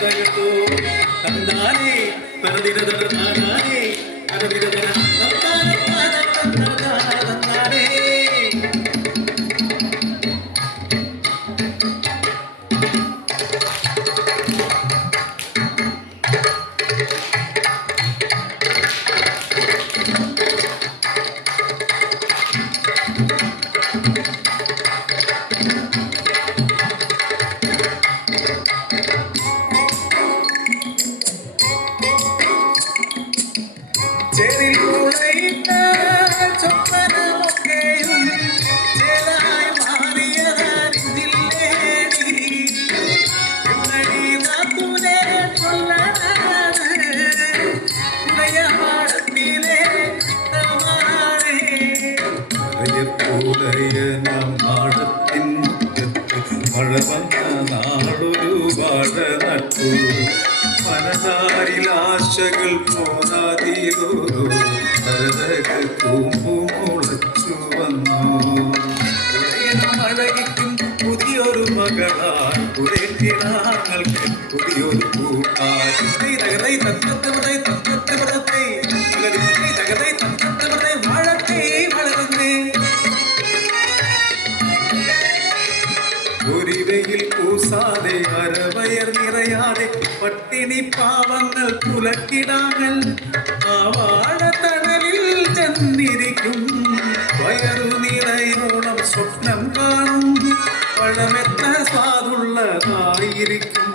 കേട്ടോ തന്നാനേ തനതിരതര താനാനേ തനതിരതര തന്നാനേ തന്നാനേ മഴ വന്ന നാടൊരു വാഴ നട്ടു മനതാരിൽ ആശകൾ പോരാതിയോരോ ഭരതകൾ കൂമ്പു മുളച്ചു വന്നു മഴകിക്കും പുതിയൊരു മകളാൽ പുരേറ്റിനാങ്ങൾക്ക് പുതിയൊരു കൂട്ടാൽ തകതൈ തത്തത്തെ തത്തത്തെ തകതൈ തത്തത്തെ വാഴത്തെ വളർന്നേ ഒരിവയിൽ കൂസാതെ അരവയർ നിറയാതെ പട്ടിണി പാവങ്ങൾ പുലക്കിടാങ്ങൾ ആ വാഴത്തണലിൽ ചെന്നിരിക്കും വയറു നിറയോളം സ്വപ്നം കാണും പഴമെത്ര സ്വാദുള്ളതായിരിക്കും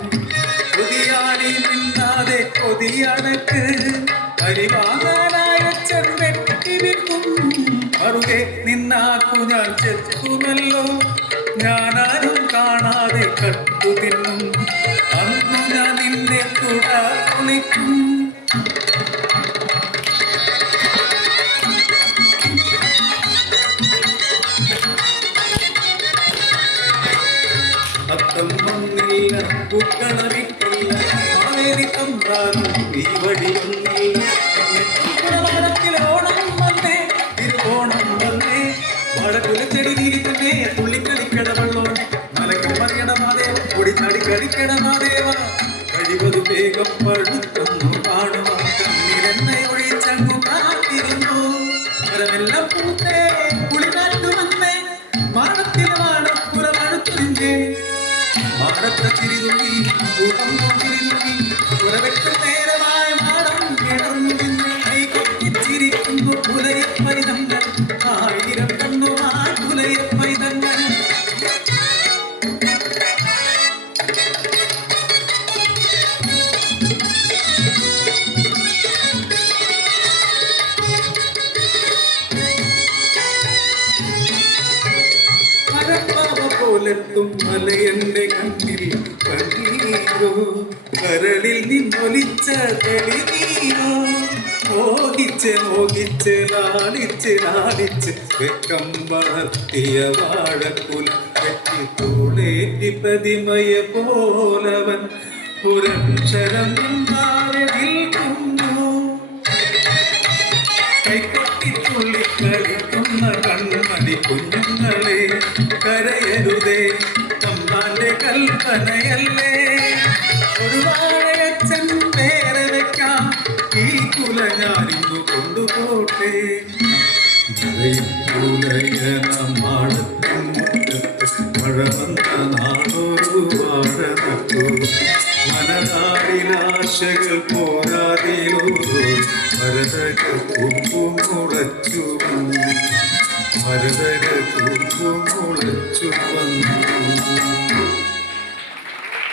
കൊതിയാടി മിണ്ടാതെ കൊതിയടക്ക് പരിവാങ്ങാനായ ചെറുവെട്ടിരിക്കും അറുകെ നിന്നാക്കു ഞാൻ ചെത്തുമല്ലോ ഞാനാരും കാണാതെ കട്ടു തിന്നും അന്നു ഞാൻ നിന്നെ കൂടാ കുളിക്കും അത്തം വന്നില്ല പൂക്കളവിട്ടില്ല മാവേലി തമ്പാനും ഈ വഴിയൊന്നില്ല ഓണം വന്നേ തിരുവോണം വന്നേ വാഴക്കുലച്ചെടി നീരിക്കുന്നേ തുള്ളിക്കളിക്കട വെള്ളോനെ മലക്കും മറിയണമാതേ പൊടിച്ചാടി കളിക്കണമാതേവ കഴിവത് വേഗം പഴുത്തൊന്നു കാണുവാൻ കണ്ണിലെന്നെ ഒഴിച്ചങ്ങു കാത്തിരുന്നു മരമെല്ലാം പൂത്തേ കുളികാറ്റു വന്നേ മാടത്തിൽ മാടപ്പുറ മഴുത്തുരിഞ്ഞേ മാടത്തെ ചിരിതുള്ളി കൂട്ടം ചിരിതുള്ളി പുറവെട്ടു നേരമായ മാടം കിടന്നു നിന്ന് കൈ കൊട്ടിച്ചിരിക്കുന്നു പുലയ പരിതങ്ങൾ ആയിരം കണ്ണുമാ പുലയ പൈതങ്ങൾ ും മലയന്റെ കണ്ണിൽ കണ്ണീരോ കരളിൽ നിന്നൊലിച്ച തെളിനീരോ മോഹിച്ച് മോഹിച്ച് ലാളിച്ച് ലാളിച്ച് വെക്കം വളർത്തിയ വാഴക്കുല കെട്ടി തോളേറ്റി പ്രതിമയ പോലവൻ പുരക്ഷരം നിൽക്കുന്നു കൈകൊട്ടി കളിക്കുന്ന കൺമണി കുഞ്ഞുങ്ങളെ കരയരുതേ തമ്മാന്റെ കൽപ്പനയല്ലേ ഒരു വാഴയച്ചൻ പേരെ വെക്കാം ഈ കുല ഞാനിന്നു കൊണ്ടുപോട്ടെ മഴ വന്ന നാടൊരു വാഴ നട്ടു മനതാരിലാശകൾ പോരാതിയോ ഭരതകൾ കുമ്പും മുളച്ചു ഭരതകൾ കുമ്പും മുളച്ചു വന്നു